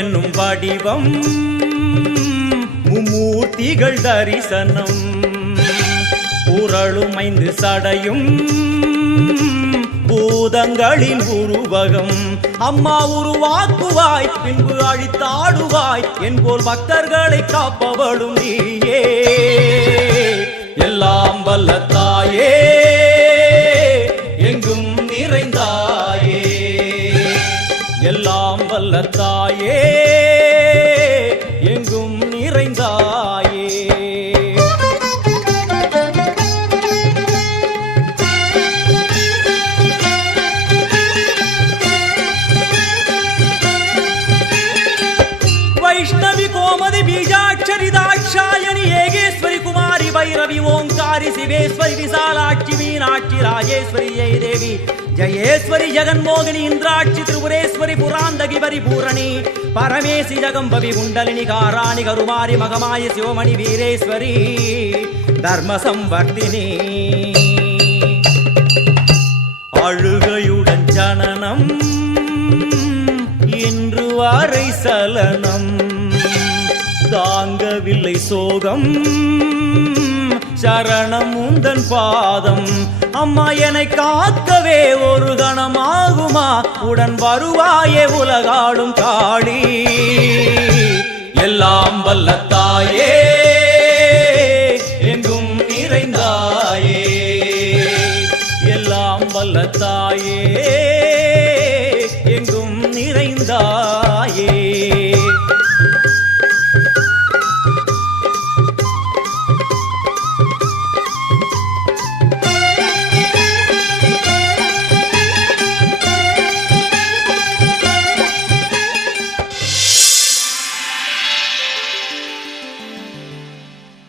என்னும் வடிவம் மும்மூர்த்திகள் தரிசனம் உரளும் 5 சடையும் பூதங்களின் உருவகம் அம்மா உருவாக்குவாய் பின்பு அழித்தாடுவாய் என்போல் பக்தர்களை காப்பவளும் நீயே எல்லாம் வல்ல தாயே எங்கும் நிறைந்தாயே எல்லாம் வல்ல தாயே எங்கும் நிறைந்தாயே वैष्णवी कोमदि बीजाक्षरी दाक्षायणी येगेश्वरी कुमारी भैरवी ओंकारी शिवेश्वरी विशालाक्षी मीनाक्षी राजेश्वरी जय देवी जयेश्वरी जगन्मोहिनी इंद्राक्षी त्रिपुरेश्वरी पुरांदगी परिपूरणी परमेशी जगंबवी कुंडलिनी काराणि करुमारी मगमाय शिवमणि वीरेश्वरी धर्म संवर्धिनी அழுகையுடன் ஜனனம் இன்று வரை சலனம் தாங்கவில்லை சோகம் சரணம் உந்தன் பாதம் அம்மா என்னை காக்கவே ஒரு கணமாகுமா உடன் வருவாயே உலகாடும் காளி எல்லாம் வல்ல தாயே எங்கும் நிறைந்தாயே எல்லாம் வல்ல தாயே